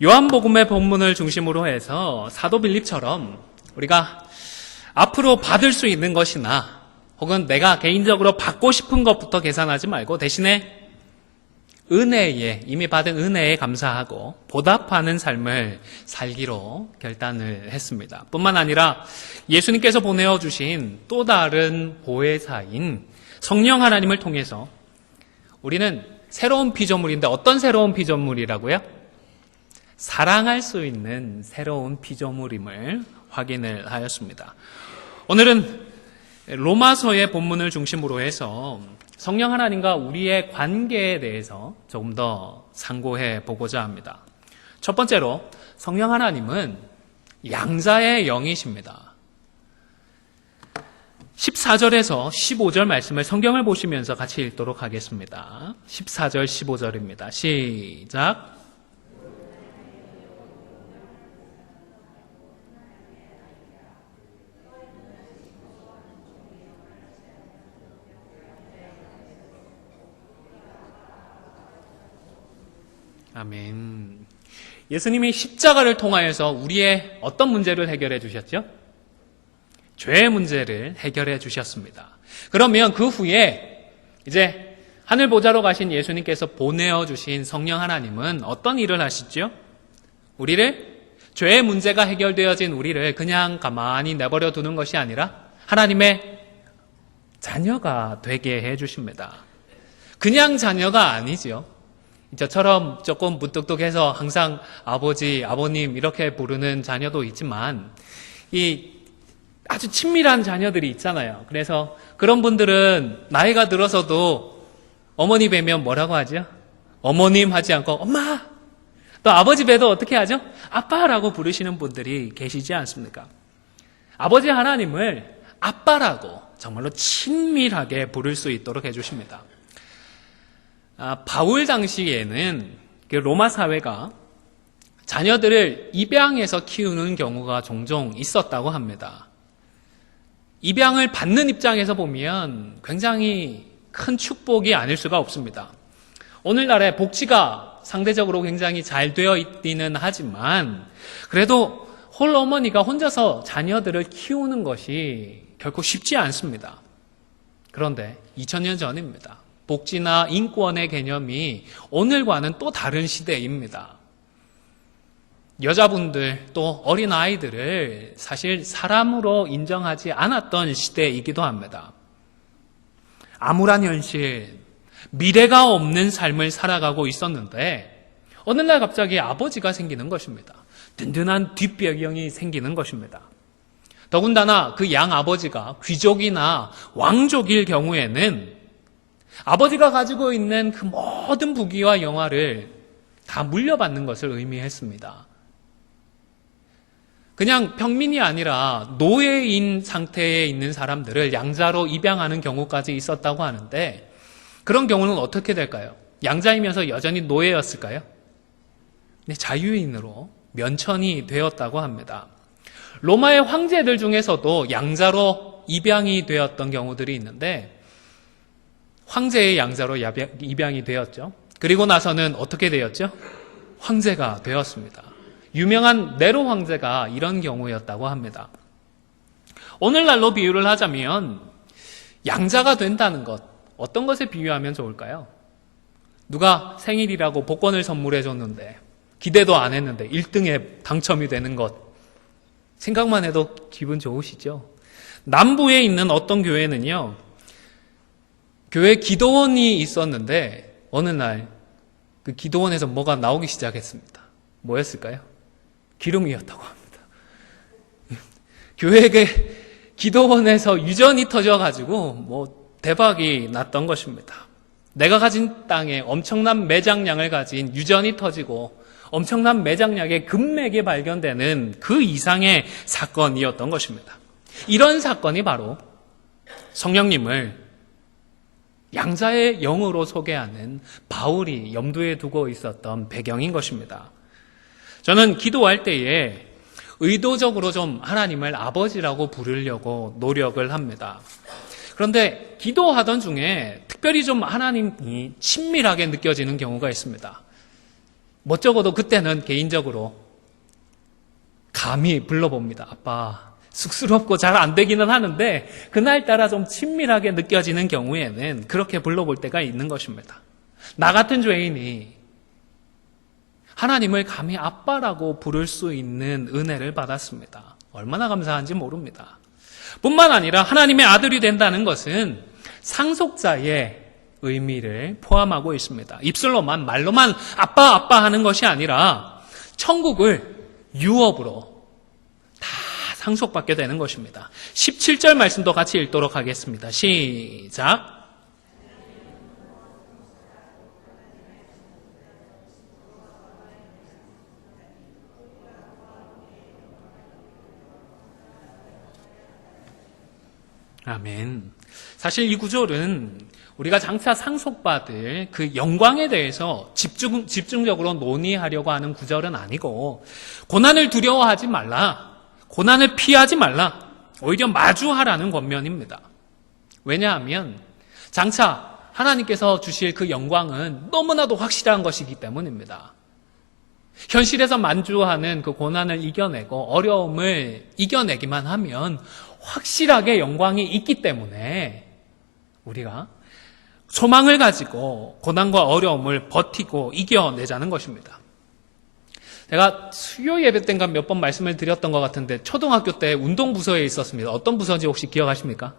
요한복음의 본문을 중심으로 해서 사도 빌립처럼 우리가 앞으로 받을 수 있는 것이나 혹은 내가 개인적으로 받고 싶은 것부터 계산하지 말고 대신에 은혜에 이미 받은 은혜에 감사하고 보답하는 삶을 살기로 결단을 했습니다. 뿐만 아니라 예수님께서 보내어 주신 또 다른 보혜사인 성령 하나님을 통해서 우리는 새로운 피조물인데 어떤 새로운 피조물이라고요? 사랑할 수 있는 새로운 피조물임을 확인을 하였습니다. 오늘은 로마서의 본문을 중심으로 해서 성령 하나님과 우리의 관계에 대해서 조금 더 상고해 보고자 합니다. 첫 번째로 성령 하나님은 양자의 영이십니다. 14절에서 15절 말씀을 성경을 보시면서 같이 읽도록 하겠습니다. 14절, 15절입니다. 시작. 아멘. 예수님이 십자가를 통하여서 우리의 어떤 문제를 해결해 주셨죠? 죄의 문제를 해결해 주셨습니다. 그러면 그 후에 이제 하늘 보좌로 가신 예수님께서 보내어 주신 성령 하나님은 어떤 일을 하시죠? 우리를 죄의 문제가 해결되어진 우리를 그냥 가만히 내버려 두는 것이 아니라 하나님의 자녀가 되게 해 주십니다. 그냥 자녀가 아니죠. 저처럼 조금 무뚝뚝해서 항상 아버지, 아버님 이렇게 부르는 자녀도 있지만 이 아주 친밀한 자녀들이 있잖아요. 그래서 그런 분들은 나이가 들어서도 어머니 뵈면 뭐라고 하죠? 어머님 하지 않고 엄마! 또 아버지 뵈도 어떻게 하죠? 아빠라고 부르시는 분들이 계시지 않습니까? 아버지 하나님을 아빠라고 정말로 친밀하게 부를 수 있도록 해주십니다. 아, 바울 당시에는 그 로마 사회가 자녀들을 입양해서 키우는 경우가 종종 있었다고 합니다. 입양을 받는 입장에서 보면 굉장히 큰 축복이 아닐 수가 없습니다. 오늘날의 복지가 상대적으로 굉장히 잘 되어 있기는 하지만 그래도 홀 어머니가 혼자서 자녀들을 키우는 것이 결코 쉽지 않습니다. 그런데 2000년 전입니다. 복지나 인권의 개념이 오늘과는 또 다른 시대입니다. 여자분들 또 어린 아이들을 사실 사람으로 인정하지 않았던 시대이기도 합니다. 암울한 현실, 미래가 없는 삶을 살아가고 있었는데 어느 날 갑자기 아버지가 생기는 것입니다. 든든한 뒷배경이 생기는 것입니다. 더군다나 그 양 아버지가 귀족이나 왕족일 경우에는 아버지가 가지고 있는 그 모든 부귀와 영화를 다 물려받는 것을 의미했습니다. 그냥 평민이 아니라 노예인 상태에 있는 사람들을 양자로 입양하는 경우까지 있었다고 하는데 그런 경우는 어떻게 될까요? 양자이면서 여전히 노예였을까요? 네, 자유인으로 면천이 되었다고 합니다. 로마의 황제들 중에서도 양자로 입양이 되었던 경우들이 있는데 황제의 양자로 입양이 되었죠. 그리고 나서는 어떻게 되었죠? 황제가 되었습니다. 유명한 네로 황제가 이런 경우였다고 합니다. 오늘날로 비유를 하자면 양자가 된다는 것, 어떤 것에 비유하면 좋을까요? 누가 생일이라고 복권을 선물해 줬는데 기대도 안 했는데 1등에 당첨이 되는 것 생각만 해도 기분 좋으시죠? 남부에 있는 어떤 교회는요. 교회 기도원이 있었는데 어느 날 그 기도원에서 뭐가 나오기 시작했습니다. 뭐였을까요? 기름이었다고 합니다. 교회에 기도원에서 유전이 터져가지고 뭐 대박이 났던 것입니다. 내가 가진 땅에 엄청난 매장량을 가진 유전이 터지고 엄청난 매장량의 금맥이 발견되는 그 이상의 사건이었던 것입니다. 이런 사건이 바로 성령님을 양자의 영으로 소개하는 바울이 염두에 두고 있었던 배경인 것입니다. 저는 기도할 때에 의도적으로 좀 하나님을 아버지라고 부르려고 노력을 합니다. 그런데 기도하던 중에 특별히 좀 하나님이 친밀하게 느껴지는 경우가 있습니다. 못 적어도 그때는 개인적으로 감히 불러봅니다. 아빠, 쑥스럽고 잘 안 되기는 하는데, 그날따라 좀 친밀하게 느껴지는 경우에는 그렇게 불러볼 때가 있는 것입니다. 나 같은 죄인이 하나님을 감히 아빠라고 부를 수 있는 은혜를 받았습니다. 얼마나 감사한지 모릅니다. 뿐만 아니라 하나님의 아들이 된다는 것은 상속자의 의미를 포함하고 있습니다. 입술로만, 말로만 아빠, 아빠 하는 것이 아니라 천국을 유업으로 다 상속받게 되는 것입니다. 17절 말씀도 같이 읽도록 하겠습니다. 시작. 아멘. 사실 이 구절은 우리가 장차 상속받을 그 영광에 대해서 집중, 집중적으로 논의하려고 하는 구절은 아니고, 고난을 두려워하지 말라. 고난을 피하지 말라. 오히려 마주하라는 권면입니다. 왜냐하면, 장차 하나님께서 주실 그 영광은 너무나도 확실한 것이기 때문입니다. 현실에서 만주하는 그 고난을 이겨내고 어려움을 이겨내기만 하면 확실하게 영광이 있기 때문에 우리가 소망을 가지고 고난과 어려움을 버티고 이겨내자는 것입니다. 제가 수요 예배 때인가 몇 번 말씀을 드렸던 것 같은데 초등학교 때 운동 부서에 있었습니다. 어떤 부서인지 혹시 기억하십니까?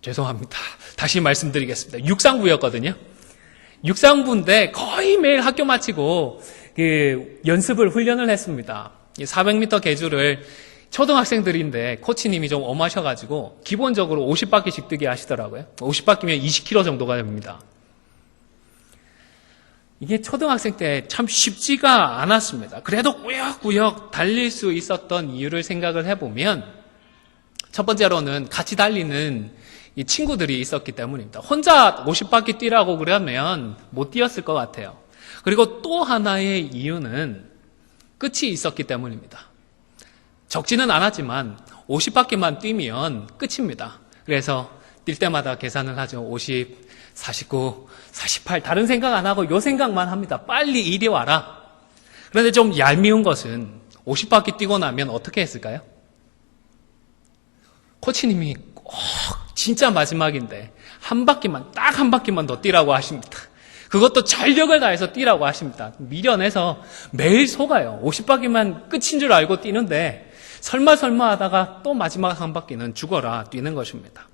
죄송합니다. 다시 말씀드리겠습니다. 육상부였거든요. 육상부인데 거의 매일 학교 마치고 그 연습을 훈련을 했습니다. 400m 계주를 초등학생들인데 코치님이 좀 엄하셔가지고 기본적으로 50바퀴씩 뛰게 하시더라고요. 50바퀴면 20km 정도가 됩니다. 이게 초등학생 때 참 쉽지가 않았습니다. 그래도 꾸역꾸역 달릴 수 있었던 이유를 생각을 해보면 첫 번째로는 같이 달리는 이 친구들이 있었기 때문입니다. 혼자 50바퀴 뛰라고 그러면 못 뛰었을 것 같아요. 그리고 또 하나의 이유는 끝이 있었기 때문입니다. 적지는 않았지만 50바퀴만 뛰면 끝입니다. 그래서 뛸 때마다 계산을 하죠. 50, 49, 48 다른 생각 안 하고 요 생각만 합니다. 빨리 이리 와라. 그런데 좀 얄미운 것은 50바퀴 뛰고 나면 어떻게 했을까요? 코치님이 꼭 진짜 마지막인데 한 바퀴만 딱 한 바퀴만 더 뛰라고 하십니다. 그것도 전력을 다해서 뛰라고 하십니다. 미련해서 매일 속아요. 50바퀴만 끝인 줄 알고 뛰는데 설마 설마 하다가 또 마지막 한 바퀴는 죽어라 뛰는 것입니다.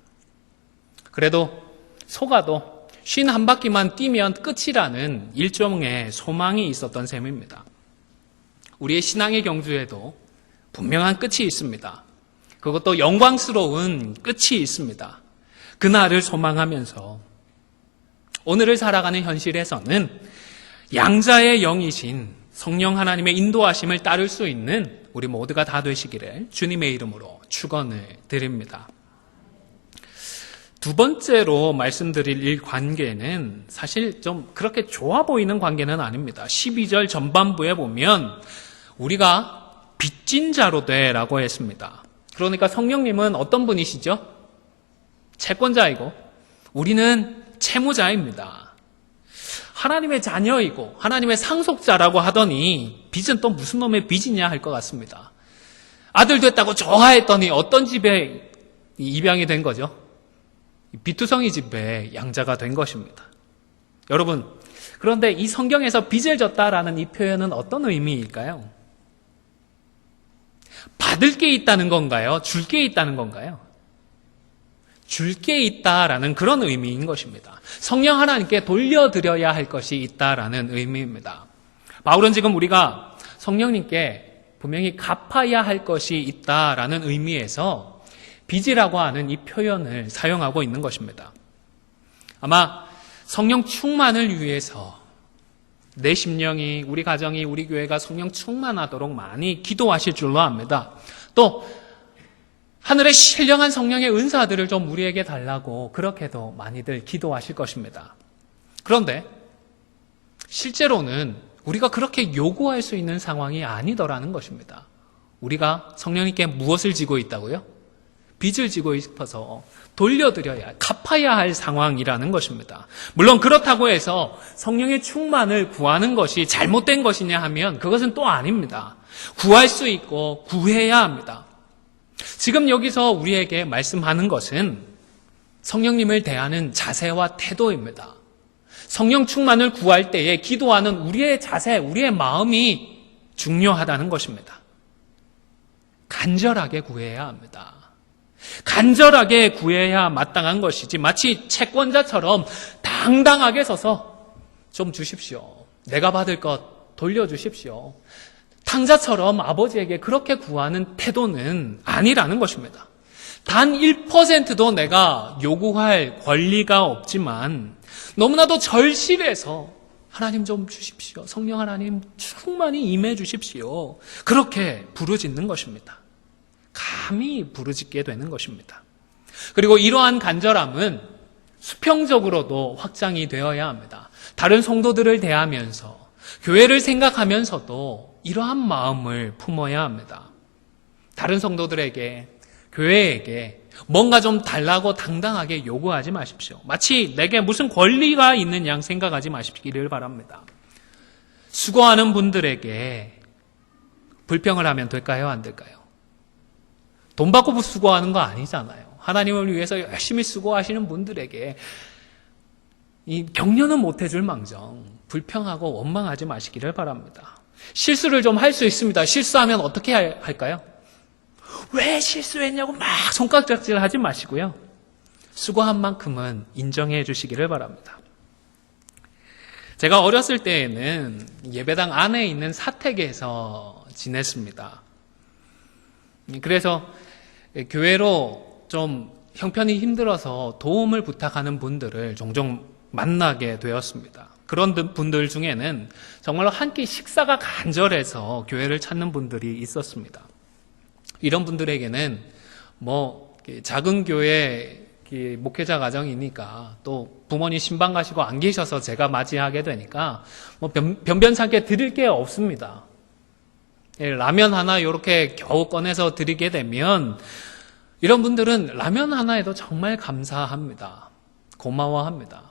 그래도 속아도 쉰 한 바퀴만 뛰면 끝이라는 일종의 소망이 있었던 셈입니다. 우리의 신앙의 경주에도 분명한 끝이 있습니다. 그것도 영광스러운 끝이 있습니다. 그날을 소망하면서 오늘을 살아가는 현실에서는 양자의 영이신 성령 하나님의 인도하심을 따를 수 있는 우리 모두가 다 되시기를 주님의 이름으로 축원을 드립니다. 두 번째로 말씀드릴 이 관계는 사실 좀 그렇게 좋아 보이는 관계는 아닙니다. 12절 전반부에 보면 우리가 빚진 자로 되라고 했습니다. 그러니까 성령님은 어떤 분이시죠? 채권자이고 우리는 채무자입니다. 하나님의 자녀이고 하나님의 상속자라고 하더니 빚은 또 무슨 놈의 빚이냐 할 것 같습니다. 아들 됐다고 좋아했더니 어떤 집에 입양이 된 거죠? 비투성이 집에 양자가 된 것입니다. 여러분, 그런데 이 성경에서 빚을 졌다라는 이 표현은 어떤 의미일까요? 받을 게 있다는 건가요? 줄 게 있다는 건가요? 줄 게 있다라는 그런 의미인 것입니다. 성령 하나님께 돌려드려야 할 것이 있다라는 의미입니다. 바울은 지금 우리가 성령님께 분명히 갚아야 할 것이 있다라는 의미에서 빚이라고 하는 이 표현을 사용하고 있는 것입니다. 아마 성령 충만을 위해서 내 심령이, 우리 가정이, 우리 교회가 성령 충만하도록 많이 기도하실 줄로 압니다. 또 하늘의 신령한 성령의 은사들을 좀 우리에게 달라고 그렇게도 많이들 기도하실 것입니다. 그런데 실제로는 우리가 그렇게 요구할 수 있는 상황이 아니더라는 것입니다. 우리가 성령님께 무엇을 지고 있다고요? 빚을 지고 싶어서 돌려드려야, 갚아야 할 상황이라는 것입니다. 물론 그렇다고 해서 성령의 충만을 구하는 것이 잘못된 것이냐 하면 그것은 또 아닙니다. 구할 수 있고 구해야 합니다. 지금 여기서 우리에게 말씀하는 것은 성령님을 대하는 자세와 태도입니다. 성령 충만을 구할 때에 기도하는 우리의 자세, 우리의 마음이 중요하다는 것입니다. 간절하게 구해야 합니다. 간절하게 구해야 마땅한 것이지 마치 채권자처럼 당당하게 서서 좀 주십시오. 내가 받을 것 돌려주십시오. 탕자처럼 아버지에게 그렇게 구하는 태도는 아니라는 것입니다. 단 1%도 내가 요구할 권리가 없지만 너무나도 절실해서 하나님 좀 주십시오. 성령 하나님 충만히 임해 주십시오. 그렇게 부르짖는 것입니다. 감히 부르짖게 되는 것입니다. 그리고 이러한 간절함은 수평적으로도 확장이 되어야 합니다. 다른 성도들을 대하면서 교회를 생각하면서도 이러한 마음을 품어야 합니다. 다른 성도들에게 교회에게 뭔가 좀 달라고 당당하게 요구하지 마십시오. 마치 내게 무슨 권리가 있는 양 생각하지 마시기를 바랍니다. 수고하는 분들에게 불평을 하면 될까요? 안 될까요? 돈 받고 수고하는 거 아니잖아요. 하나님을 위해서 열심히 수고하시는 분들에게 이 격려는 못 해줄 망정 불평하고 원망하지 마시기를 바랍니다. 실수를 좀 할 수 있습니다. 실수하면 어떻게 할까요? 왜 실수했냐고 막 손깍짝질 하지 마시고요. 수고한 만큼은 인정해 주시기를 바랍니다. 제가 어렸을 때에는 예배당 안에 있는 사택에서 지냈습니다. 그래서 교회로 좀 형편이 힘들어서 도움을 부탁하는 분들을 종종 만나게 되었습니다. 그런 분들 중에는 정말로 한 끼 식사가 간절해서 교회를 찾는 분들이 있었습니다. 이런 분들에게는 뭐 작은 교회 목회자 가정이니까 또 부모님 신방 가시고 안 계셔서 제가 맞이하게 되니까 뭐 변변찮게 드릴 게 없습니다. 예, 라면 하나 이렇게 겨우 꺼내서 드리게 되면 이런 분들은 라면 하나에도 정말 감사합니다. 고마워합니다.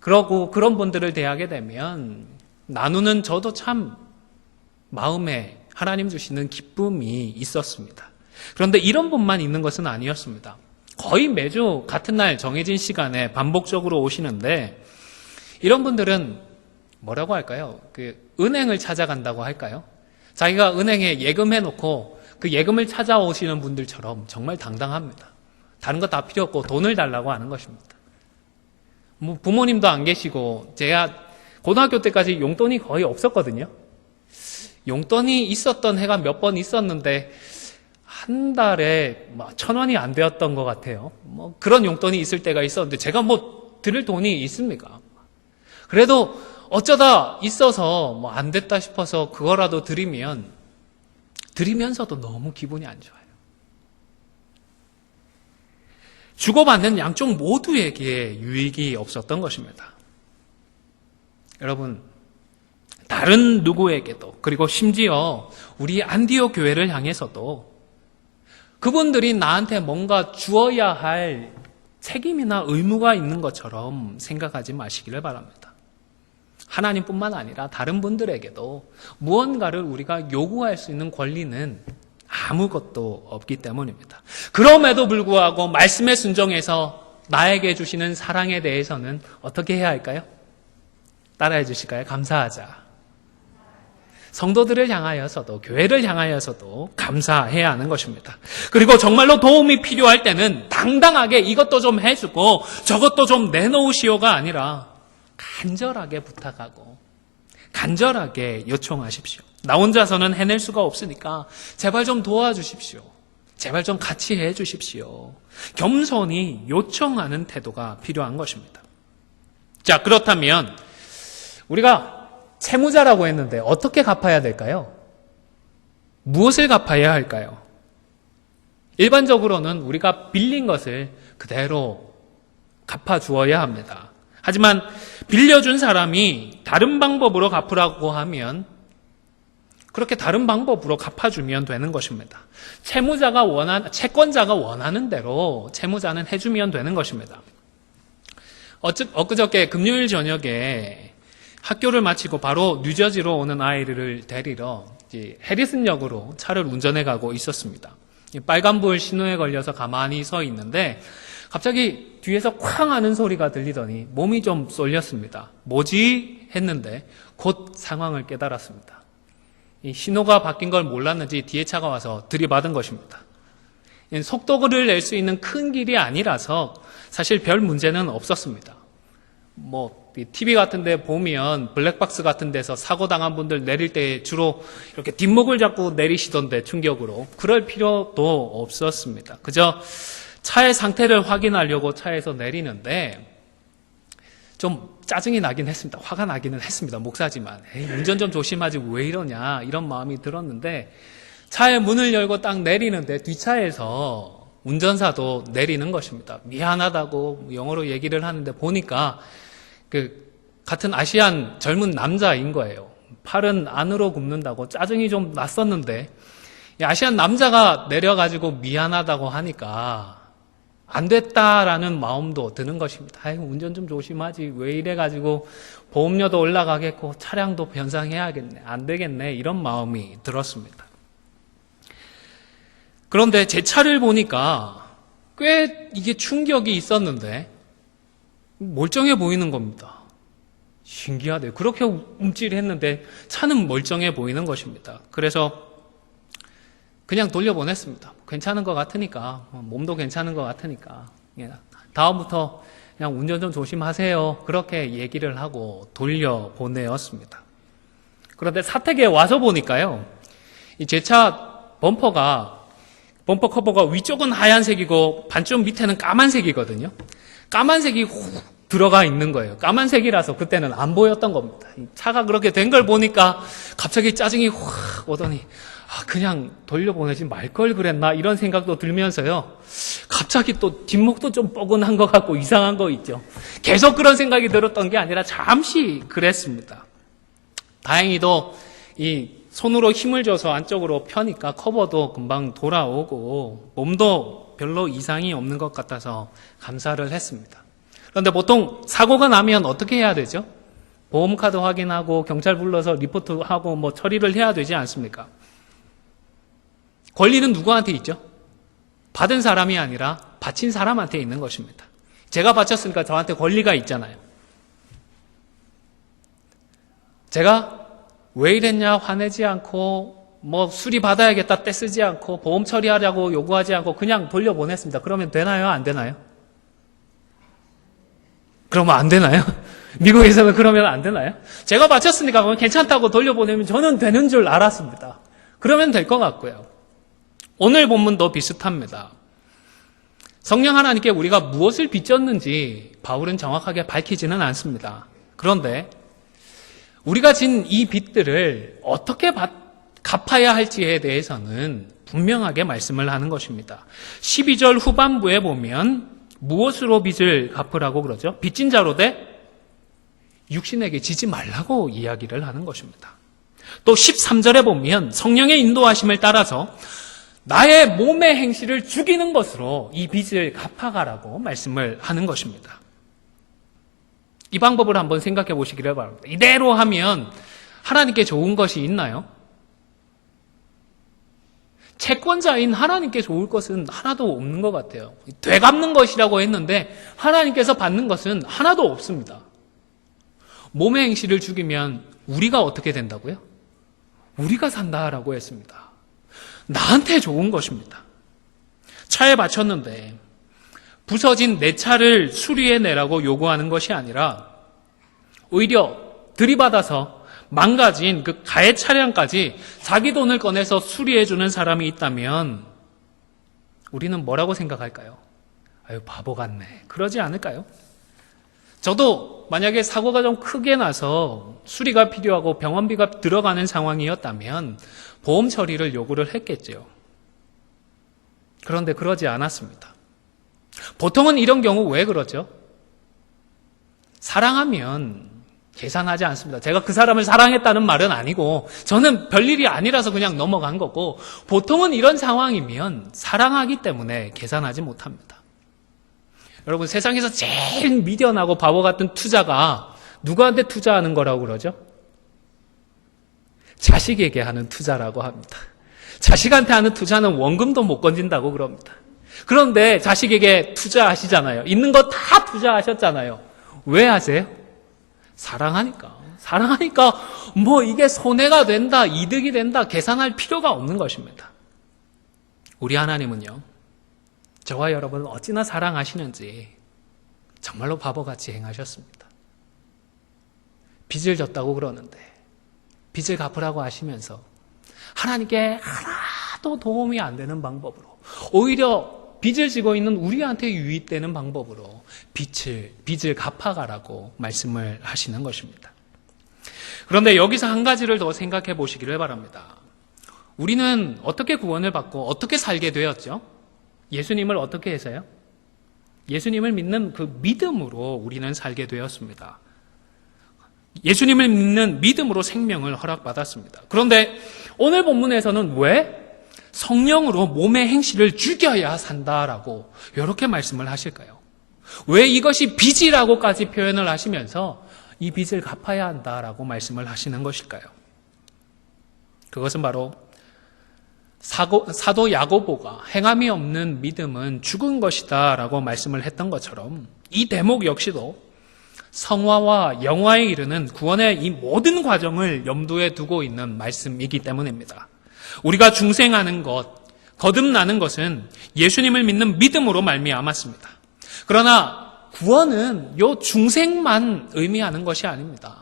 그러고 그런 분들을 대하게 되면 나누는 저도 참 마음에 하나님 주시는 기쁨이 있었습니다. 그런데 이런 분만 있는 것은 아니었습니다. 거의 매주 같은 날 정해진 시간에 반복적으로 오시는데 이런 분들은 뭐라고 할까요? 그 은행을 찾아간다고 할까요? 자기가 은행에 예금해 놓고 그 예금을 찾아오시는 분들처럼 정말 당당합니다. 다른 거 다 필요 없고 돈을 달라고 하는 것입니다. 뭐 부모님도 안 계시고 제가 고등학교 때까지 용돈이 거의 없었거든요. 용돈이 있었던 해가 몇 번 있었는데 한 달에 뭐천 원이 안 되었던 것 같아요. 뭐 그런 용돈이 있을 때가 있었는데 제가 뭐 드릴 돈이 있습니까? 그래도 어쩌다 있어서 뭐 안 됐다 싶어서 그거라도 드리면 드리면서도 너무 기분이 안 좋아요. 주고받는 양쪽 모두에게 유익이 없었던 것입니다. 여러분, 다른 누구에게도, 그리고 심지어 우리 안디오 교회를 향해서도 그분들이 나한테 뭔가 주어야 할 책임이나 의무가 있는 것처럼 생각하지 마시기를 바랍니다. 하나님뿐만 아니라 다른 분들에게도 무언가를 우리가 요구할 수 있는 권리는 아무것도 없기 때문입니다. 그럼에도 불구하고 말씀에 순종해서 나에게 주시는 사랑에 대해서는 어떻게 해야 할까요? 따라해 주실까요? 감사하자. 성도들을 향하여서도 교회를 향하여서도 감사해야 하는 것입니다. 그리고 정말로 도움이 필요할 때는 당당하게 이것도 좀 해주고 저것도 좀 내놓으시오가 아니라 간절하게 부탁하고 간절하게 요청하십시오. 나 혼자서는 해낼 수가 없으니까 제발 좀 도와주십시오. 제발 좀 같이 해 주십시오. 겸손히 요청하는 태도가 필요한 것입니다. 자, 그렇다면 우리가 채무자라고 했는데 어떻게 갚아야 될까요? 무엇을 갚아야 할까요? 일반적으로는 우리가 빌린 것을 그대로 갚아 주어야 합니다. 하지만 빌려준 사람이 다른 방법으로 갚으라고 하면 그렇게 다른 방법으로 갚아주면 되는 것입니다. 채무자가 원한, 채권자가 원하는 대로 채무자는 해주면 되는 것입니다. 어쩌, 엊그저께 금요일 저녁에 학교를 마치고 바로 뉴저지로 오는 아이를 데리러 이제 해리슨 역으로 차를 운전해 가고 있었습니다. 이 빨간불 신호에 걸려서 가만히 서 있는데 갑자기 뒤에서 쾅 하는 소리가 들리더니 몸이 좀 쏠렸습니다. 뭐지? 했는데 곧 상황을 깨달았습니다. 이 신호가 바뀐 걸 몰랐는지 뒤에 차가 와서 들이받은 것입니다. 이 속도를 낼 수 있는 큰 길이 아니라서 사실 별 문제는 없었습니다. 뭐 TV 같은 데 보면 블랙박스 같은 데서 사고 당한 분들 내릴 때 주로 이렇게 뒷목을 잡고 내리시던데 충격으로 그럴 필요도 없었습니다. 그저 차의 상태를 확인하려고 차에서 내리는데 좀 짜증이 나긴 했습니다. 화가 나기는 했습니다. 목사지만 에이, 운전 좀 조심하지 왜 이러냐 이런 마음이 들었는데 차의 문을 열고 딱 내리는데 뒷차에서 운전사도 내리는 것입니다. 미안하다고 영어로 얘기를 하는데 보니까 그 같은 아시안 젊은 남자인 거예요. 팔은 안으로 굽는다고 짜증이 좀 났었는데 이 아시안 남자가 내려가지고 미안하다고 하니까 안 됐다라는 마음도 드는 것입니다. 아이 운전 좀 조심하지 왜 이래가지고 보험료도 올라가겠고 차량도 변상해야겠네 안 되겠네 이런 마음이 들었습니다. 그런데 제 차를 보니까 꽤 이게 충격이 있었는데 멀쩡해 보이는 겁니다. 신기하대. 그렇게 움찔했는데 차는 멀쩡해 보이는 것입니다. 그래서 그냥 돌려보냈습니다. 괜찮은 것 같으니까, 몸도 괜찮은 것 같으니까, 예, 다음부터 그냥 운전 좀 조심하세요. 그렇게 얘기를 하고 돌려보내었습니다. 그런데 사택에 와서 보니까요, 제차 범퍼가, 범퍼 커버가 위쪽은 하얀색이고 반쪽 밑에는 까만색이거든요. 까만색이 훅 들어가 있는 거예요. 까만색이라서 그때는 안 보였던 겁니다. 차가 그렇게 된 걸 보니까 갑자기 짜증이 확 오더니 아, 그냥 돌려보내지 말 걸 그랬나 이런 생각도 들면서요. 갑자기 또 뒷목도 좀 뻐근한 것 같고 이상한 거 있죠. 계속 그런 생각이 들었던 게 아니라 잠시 그랬습니다. 다행히도 이 손으로 힘을 줘서 안쪽으로 펴니까 커버도 금방 돌아오고 몸도 별로 이상이 없는 것 같아서 감사를 했습니다. 그런데 보통 사고가 나면 어떻게 해야 되죠? 보험카드 확인하고 경찰 불러서 리포트하고 뭐 처리를 해야 되지 않습니까? 권리는 누구한테 있죠? 받은 사람이 아니라 바친 사람한테 있는 것입니다. 제가 바쳤으니까 저한테 권리가 있잖아요. 제가 왜 이랬냐 화내지 않고 뭐 수리 받아야겠다 떼쓰지 않고 보험 처리하려고 요구하지 않고 그냥 돌려보냈습니다. 그러면 되나요? 안 되나요? 그러면 안 되나요? 미국에서는 그러면 안 되나요? 제가 바쳤으니까 괜찮다고 돌려보내면 저는 되는 줄 알았습니다. 그러면 될 것 같고요. 오늘 본문도 비슷합니다. 성령 하나님께 우리가 무엇을 빚졌는지 바울은 정확하게 밝히지는 않습니다. 그런데 우리가 진 이 빚들을 어떻게 받, 갚아야 할지에 대해서는 분명하게 말씀을 하는 것입니다. 12절 후반부에 보면 무엇으로 빚을 갚으라고 그러죠? 빚진 자로 돼 육신에게 지지 말라고 이야기를 하는 것입니다. 또 13절에 보면 성령의 인도하심을 따라서 나의 몸의 행실을 죽이는 것으로 이 빚을 갚아가라고 말씀을 하는 것입니다. 이 방법을 한번 생각해 보시기를 바랍니다. 이대로 하면 하나님께 좋은 것이 있나요? 채권자인 하나님께 좋을 것은 하나도 없는 것 같아요. 되갚는 것이라고 했는데 하나님께서 받는 것은 하나도 없습니다. 몸의 행실을 죽이면 우리가 어떻게 된다고요? 우리가 산다라고 했습니다. 나한테 좋은 것입니다. 차에 바쳤는데 부서진 내 차를 수리해 내라고 요구하는 것이 아니라 오히려 들이받아서 망가진 그 가해 차량까지 자기 돈을 꺼내서 수리해 주는 사람이 있다면 우리는 뭐라고 생각할까요? 아유 바보 같네. 그러지 않을까요? 저도 만약에 사고가 좀 크게 나서 수리가 필요하고 병원비가 들어가는 상황이었다면 보험 처리를 요구를 했겠죠. 그런데 그러지 않았습니다. 보통은 이런 경우 왜 그러죠? 사랑하면 계산하지 않습니다. 제가 그 사람을 사랑했다는 말은 아니고 저는 별일이 아니라서 그냥 넘어간 거고 보통은 이런 상황이면 사랑하기 때문에 계산하지 못합니다. 여러분 세상에서 제일 미련하고 바보 같은 투자가 누구한테 투자하는 거라고 그러죠? 자식에게 하는 투자라고 합니다. 자식한테 하는 투자는 원금도 못 건진다고 그럽니다. 그런데 자식에게 투자하시잖아요. 있는 거 다 투자하셨잖아요. 왜 하세요? 사랑하니까. 사랑하니까 뭐 이게 손해가 된다, 이득이 된다, 계산할 필요가 없는 것입니다. 우리 하나님은요, 저와 여러분을 어찌나 사랑하시는지 정말로 바보같이 행하셨습니다. 빚을 졌다고 그러는데, 빚을 갚으라고 하시면서 하나님께 하나도 도움이 안 되는 방법으로, 오히려 빚을 지고 있는 우리한테 유익되는 방법으로 빚을, 빚을 갚아가라고 말씀을 하시는 것입니다. 그런데 여기서 한 가지를 더 생각해 보시기를 바랍니다. 우리는 어떻게 구원을 받고 어떻게 살게 되었죠? 예수님을 어떻게 해서요? 예수님을 믿는 그 믿음으로 우리는 살게 되었습니다. 예수님을 믿는 믿음으로 생명을 허락받았습니다. 그런데 오늘 본문에서는 왜 성령으로 몸의 행실을 죽여야 산다라고 이렇게 말씀을 하실까요? 왜 이것이 빚이라고까지 표현을 하시면서 이 빚을 갚아야 한다라고 말씀을 하시는 것일까요? 그것은 바로 사고, 사도 야고보가 행함이 없는 믿음은 죽은 것이다 라고 말씀을 했던 것처럼 이 대목 역시도 성화와 영화에 이르는 구원의 이 모든 과정을 염두에 두고 있는 말씀이기 때문입니다. 우리가 중생하는 것, 거듭나는 것은 예수님을 믿는 믿음으로 말미암았습니다. 그러나 구원은 요 중생만 의미하는 것이 아닙니다.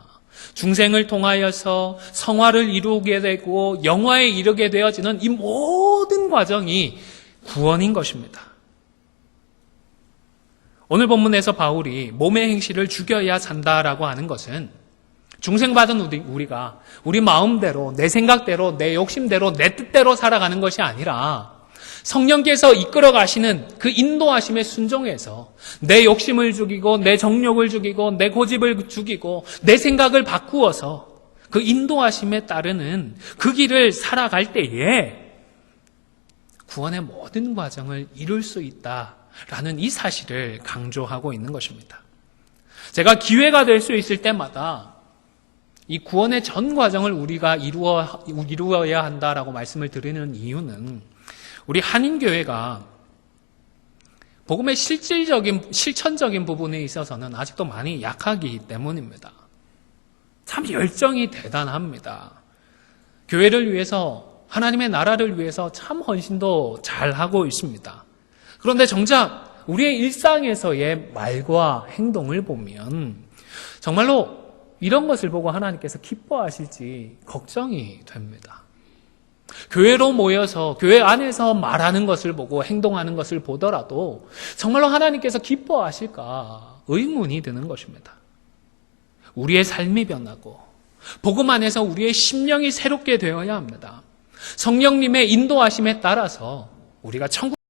중생을 통하여서 성화를 이루게 되고 영화에 이르게 되어지는 이 모든 과정이 구원인 것입니다. 오늘 본문에서 바울이 몸의 행실을 죽여야 산다라고 하는 것은 중생받은 우리- 우리가 우리 마음대로 내 생각대로 내 욕심대로 내 뜻대로 살아가는 것이 아니라 성령께서 이끌어 가시는 그 인도하심에 순종해서 내 욕심을 죽이고 내 정욕을 죽이고 내 고집을 죽이고 내 생각을 바꾸어서 그 인도하심에 따르는 그 길을 살아갈 때에 구원의 모든 과정을 이룰 수 있다라는 이 사실을 강조하고 있는 것입니다. 제가 기회가 될 수 있을 때마다 이 구원의 전 과정을 우리가 이루어, 이루어야 한다라고 말씀을 드리는 이유는 우리 한인교회가 복음의 실질적인, 실천적인 부분에 있어서는 아직도 많이 약하기 때문입니다. 참 열정이 대단합니다. 교회를 위해서, 하나님의 나라를 위해서 참 헌신도 잘 하고 있습니다. 그런데 정작 우리의 일상에서의 말과 행동을 보면 정말로 이런 것을 보고 하나님께서 기뻐하실지 걱정이 됩니다. 교회로 모여서 교회 안에서 말하는 것을 보고 행동하는 것을 보더라도 정말로 하나님께서 기뻐하실까 의문이 드는 것입니다. 우리의 삶이 변하고 복음 안에서 우리의 심령이 새롭게 되어야 합니다. 성령님의 인도하심에 따라서 우리가 천국